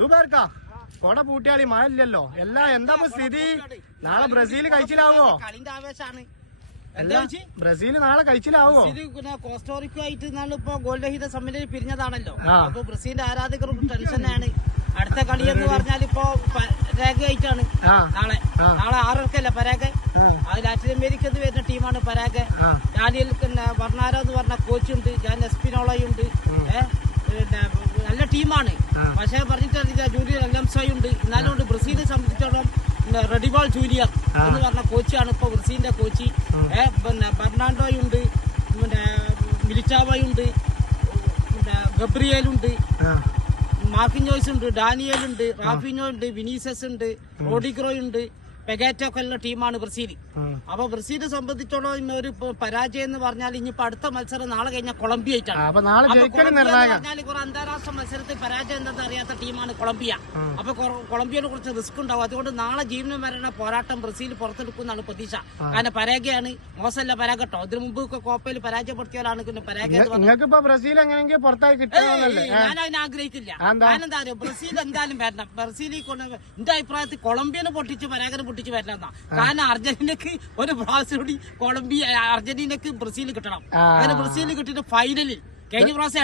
സുബേർക്കാ കൊട പൂട്ടിയാളി മഴ ഇല്ലല്ലോ എന്താ സ്ഥിതി? നാളെ ബ്രസീൽ കഴിച്ചിലാവോ? കളിന്റെ ആവേശാണ്. ബ്രസീൽ നാളെ കഴിച്ചിലാവോ? കോസ്റ്റോറിക്കുമായിട്ട് ഇപ്പൊ ഗോൾ രഹിത സമനില പിരിഞ്ഞതാണല്ലോ. അപ്പൊ ബ്രസീലിന്റെ ആരാധകർക്ക് ടെൻഷനാണ്. അടുത്ത കളി എന്ന് പറഞ്ഞാൽ ഇപ്പൊ പരാഗായിട്ടാണ്. നാളെ 6:00 പരാഗ. അത് ലാറ്റിൻ അമേരിക്കന്ന് വരുന്ന ടീമാണ് പരാഗ. ഡാനിയൽ വർണാരോ എന്ന് പറഞ്ഞ കോച്ചുണ്ട്, ജാൻ എസ്പിനോളയുണ്ട്. നല്ല ടീമാണ്. പക്ഷെ പറഞ്ഞിട്ട് ജൂലിയർ അലംസോയുണ്ട്. എന്നാലും ബ്രസീലിനെ സംബന്ധിച്ചിടത്തോളം റെഡിബോൾ ജൂലിയർ എന്ന് പറഞ്ഞ കോച്ചാണ് ഇപ്പൊ ബ്രസീലിന്റെ കോച്ച്. പിന്നെ ബെർണാണ്ടോയുണ്ട്, പിന്നെ മിലിറ്റാവോയുണ്ട്, ഗബ്രിയേലുണ്ട്, മാർക്കിഞ്ഞോയ്സ് ഉണ്ട്, ഡാനിയലുണ്ട്, റാഫിഞ്ഞോ ഉണ്ട്, വിനീസസ് ഉണ്ട്, റോഡിഗ്രോയുണ്ട്, പെഗാറ്റോ ഒക്കെ ഉള്ള ടീമാണ് ബ്രസീൽ. അപ്പൊ ബ്രസീലിനെ സംബന്ധിച്ചോളം ഒരു പരാജയം എന്ന് പറഞ്ഞാൽ ഇനിയിപ്പോ അടുത്ത മത്സരം നാളെ കഴിഞ്ഞാൽ കൊളംബിയ ആയിട്ടാണ്. പറഞ്ഞാൽ കുറെ അന്താരാഷ്ട്ര മത്സരത്തിൽ പരാജയം എന്താ അറിയാത്ത ടീമാണ് കൊളംബിയ. അപ്പൊ കൊളംബിയനെ കുറിച്ച് റിസ്ക് ഉണ്ടാവും. അതുകൊണ്ട് നാളെ ജീവനം വരണ പോരാട്ടം ബ്രസീൽ പുറത്തെടുക്കുമെന്നാണ് പ്രതീക്ഷ. കാരണം പരാഗയാണ് മോശമല്ല പരാഗട്ടോ. ഇതിനു മുമ്പ് കോപ്പയിൽ പരാജയപ്പെടുത്തിയാലാണ് പിന്നെ ഞാൻ അതിനെ ആഗ്രഹിക്കില്ല. ഞാൻ എന്താ അറിയോ, ബ്രസീൽ എന്തായാലും വരണം. ബ്രസീലിൽ കൊണ്ട് എന്റെ അഭിപ്രായത്തിൽ കൊളംബിയനെ പൊട്ടിച്ച് പരാഗനെ പൊട്ടിച്ച് വരണം. കാരണം അർജന്റീനക്ക് ഒരു പ്രാവശ്യം കൂടി അർജന്റീനക്ക് ബ്രസീൽ കിട്ടണം. അങ്ങനെ ബ്രസീൽ കിട്ടിയിട്ട് ഫൈനലിൽ കഴിഞ്ഞ പ്രാവശ്യം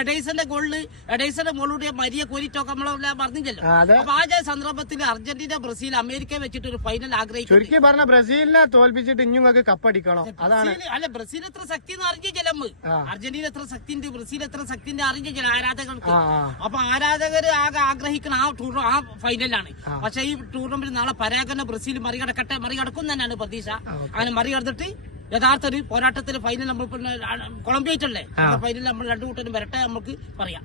എഡൈസന്റെ മോളൂടെ മരിയ കോരിറ്റൊക്കെ നമ്മളെല്ലാം പറഞ്ഞില്ലല്ലോ. അപ്പൊ ആ സന്ദർഭത്തിൽ അർജന്റീന ബ്രസീൽ അമേരിക്ക വെച്ചിട്ട് ഒരു ഫൈനൽ ആഗ്രഹിക്കുന്നു. ബ്രസീലിനെ തോൽപ്പിച്ചിട്ട് ഇനിയും കപ്പടിക്കണം. അല്ല, ബ്രസീൽ എത്ര ശക്തി എന്ന് അറിഞ്ഞില്ല. അർജന്റീന എത്ര ശക്തി ഉണ്ട്, ബ്രസീൽ എത്ര ശക്തി ഉണ്ട് അറിഞ്ഞില്ല ആരാധകർക്ക്. അപ്പൊ ആരാധകർ ആകെ ആഗ്രഹിക്കുന്ന ആ ഫൈനലാണ്. പക്ഷെ ഈ ടൂർണമെന്റ് നാളെ പരാഗനെ ബ്രസീൽ മറികടക്കും തന്നെയാണ് പ്രതീക്ഷ. അങ്ങനെ മറികടന്നിട്ട് യഥാർത്ഥ ഒരു പോരാട്ടത്തിൽ ഫൈനൽ നമ്മൾ കൊളംബിയ ആയിട്ടല്ലേ ഫൈനൽ നമ്മൾ രണ്ടു കൂട്ടരും വരട്ടെ നമുക്ക് പറയാം.